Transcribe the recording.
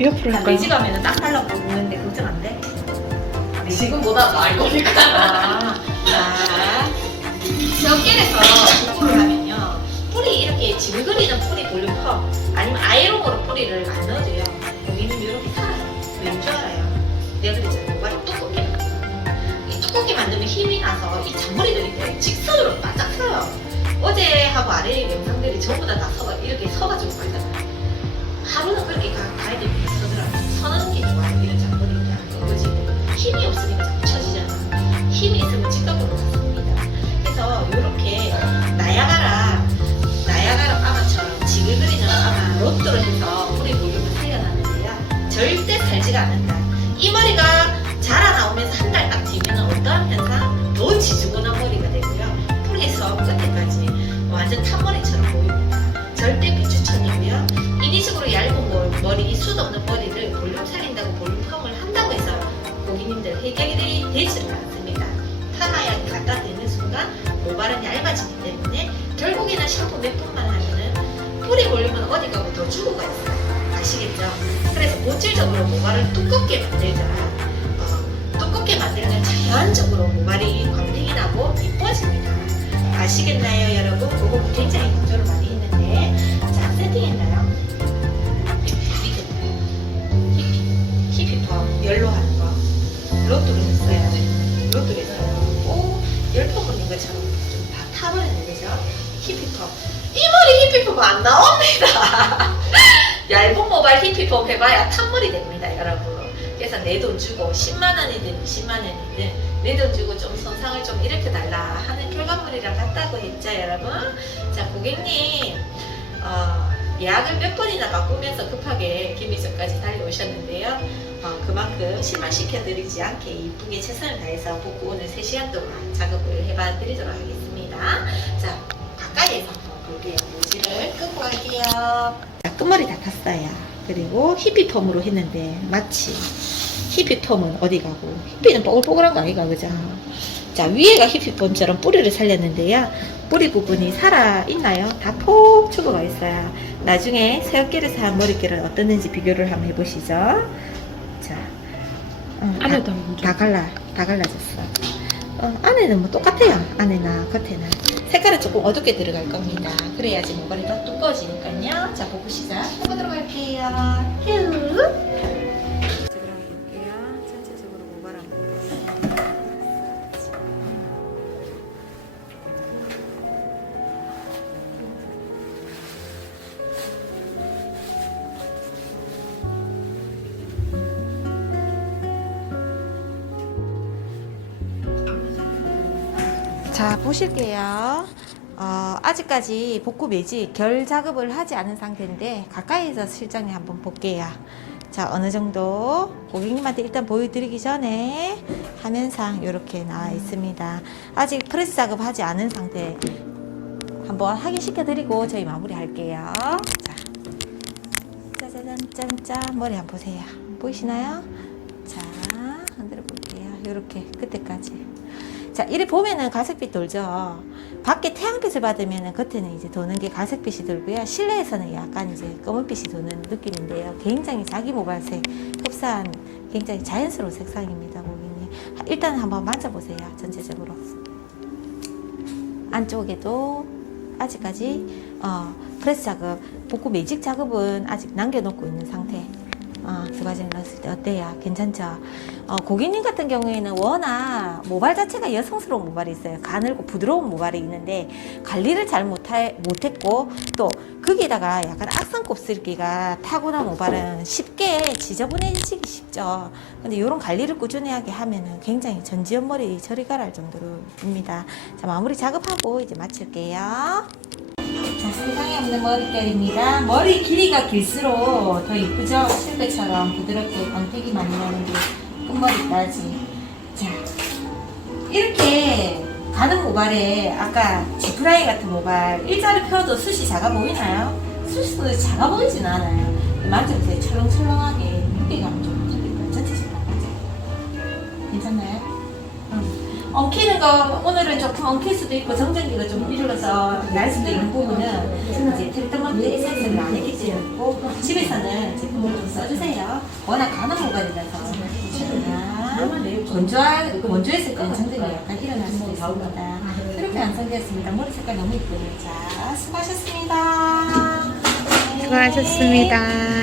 옆으로 할까요? 매지 가면은 딱 달라고 있는데 걱정 안 돼? 지금보다 나을 거니까. 아, 자, 시어길에서 복구를 하면요. 뿌리 이렇게 질그리는 뿌리 볼륨 펌 아니면 아이롱으로 뿌리를 안 넣어도요. 고객님 이렇게 살아요. 왠줄 알아요? 내가 그랬잖아요. 두껍게 만들어요. 이 두껍게 만들면 힘이 나서 이 잔머리들이 돼요. 직선으로 바짝 서요. 어제 하고 아래 영상들이 전부 다, 다 서가 이렇게 서가지고 말잖아요. 하루는 그렇게 가, 가야 됩니다. 힘이 없으니까 자꾸 처지잖아. 힘이 있으면 직각으로 갔습니다. 그래서 이렇게 나야가라 나야가라 아마처럼 지글거리는 아마 로또를 해서 뿌리 볼륨을 살려놨는데요. 절대 살지가 않는다. 이 머리가 자라나오면서 한 달 딱 뒤면 어떠한 현상? 더 지저분한 머리가 되고요. 뿌리에서 끝에까지 완전 탄머리처럼 보입니다. 절대 비추천이고요. 인위적으로 얇은 머- 머리, 숱 없는 머리 결국에는 샴푸 몇 분만 하면은 뿌리 볼륨은 어디 가고 더 죽어가 있어요. 아시겠죠? 그래서 본질적으로 모발을 두껍게 만들자. 어, 두껍게 만들면 자연적으로 모발이 광택이 나고 이뻐집니다. 아시겠나요, 여러분? 그거 굉장히 강조를 많이 했는데 자, 세팅했나요? 밑에 히피, 히피퍼 열로 하는 거 로또를 했어요. 로또를 했어요. 오, 열퍼 걸린 것처럼 좀 다 타버렸네, 그죠? 히피퍼. 이 머리 히피퍼가 안 나옵니다. 얇은 모발 히피퍼 해봐야 탄머리 됩니다, 여러분. 그래서 내 돈 주고 10만 원이든 20만 원이든 내 돈 주고 좀 손상을 좀 이렇게 달라 하는 결과물이랑 같다고 했죠, 여러분. 자, 고객님, 어, 예약을 몇 번이나 바꾸면서 급하게 김희정까지 달려오셨는데요. 어, 그만큼 실망시켜 드리지 않게 이쁘게 최선을 다해서 복구 오늘 3시간 동안 작업을 해봐 드리도록 하겠습니다. 자, 가까이에서 볼게요. 모지를 끄고 갈게요. 자, 끝머리 다 탔어요. 그리고 히피 펌으로 했는데 마치 히피 펌은 어디 가고 히피는 뽀글뽀글한 거 아이가 그죠? 자 위에가 히피 펌처럼 뿌리를 살렸는데요. 뿌리 부분이 살아 있나요? 다 폭 죽어가 있어요. 나중에 새어깨에서 한 머릿결은 어떻는지 비교를 한번 해보시죠. 자, 어, 다. 다 갈라, 다 갈라졌어. 어, 안에는 뭐 똑같아요. 안에나 겉에나. 색깔은 조금 어둡게 들어갈 겁니다. 그래야지 모발이 더 두꺼워지니까요. 자, 보고 시작 해보도록 할게요. 휴. 자 보실게요. 어, 아직까지 복구 매직 결 작업을 하지 않은 상태인데 가까이서 실장님 한번 볼게요. 자 어느 정도 고객님한테 일단 보여드리기 전에 화면상 이렇게 나와 있습니다. 아직 프레스 작업 하지 않은 상태 한번 확인시켜 드리고 저희 마무리 할게요. 자 짜자잔 짠짠 머리 한번 보세요. 보이시나요? 자 흔들어 볼게요. 이렇게 끝에까지. 자, 이래 보면은 가색빛 돌죠. 밖에 태양빛을 받으면은 겉에는 이제 도는 게 가색빛이 돌고요. 실내에서는 약간 이제 검은빛이 도는 느낌인데요. 굉장히 자기 모발색 흡사한 굉장히 자연스러운 색상입니다, 고객님. 일단 한번 만져보세요, 전체적으로. 안쪽에도 아직까지 어, 프레스 작업, 복구 매직 작업은 아직 남겨놓고 있는 상태. 어, 어, 두 가지를 넣었을 때 어때요? 괜찮죠? 어, 고객님 같은 경우에는 워낙 모발 자체가 여성스러운 모발이 있어요. 가늘고 부드러운 모발이 있는데 관리를 잘 못하, 못했고 또 거기다가 약간 악성 곱슬기가 타고난 모발은 쉽게 지저분해지기 쉽죠. 근데 이런 관리를 꾸준하게 하면은 굉장히 전지현 머리 저리 가랄 정도로입니다. 자 마무리 작업하고 이제 마칠게요. 자, 세상에 없는 머릿결입니다. 머리 길이가 길수록 더 이쁘죠? 실크처럼 부드럽게 광택이 많이 나는데 끝머리까지. 자, 이렇게 가는 모발에 아까 지프라이 같은 모발 일자로 펴도 숱이 작아 보이나요? 숱도 작아 보이진 않아요. 만져보세요. 철렁철렁하게 무게감 좀 드릴까요? 전체적으로 맞아요. 괜찮나요? 응. 엉키는 거 오늘은 조금 엉킬 수도 있고 정전기가 좀 이르러서 날 수도 있는 부분은 이제 트리트먼트 에센스를 안 했기 때문이고 집에서는 제품을 좀 써주세요. 워낙 모발이라서 자, 건조할 건조했을 때는 정전기가 약간 일어날 수도 있습니다. 그렇게 완성되었습니다. 머리 색깔 너무 이쁘네요. 자, 수고하셨습니다. 네. 수고하셨습니다.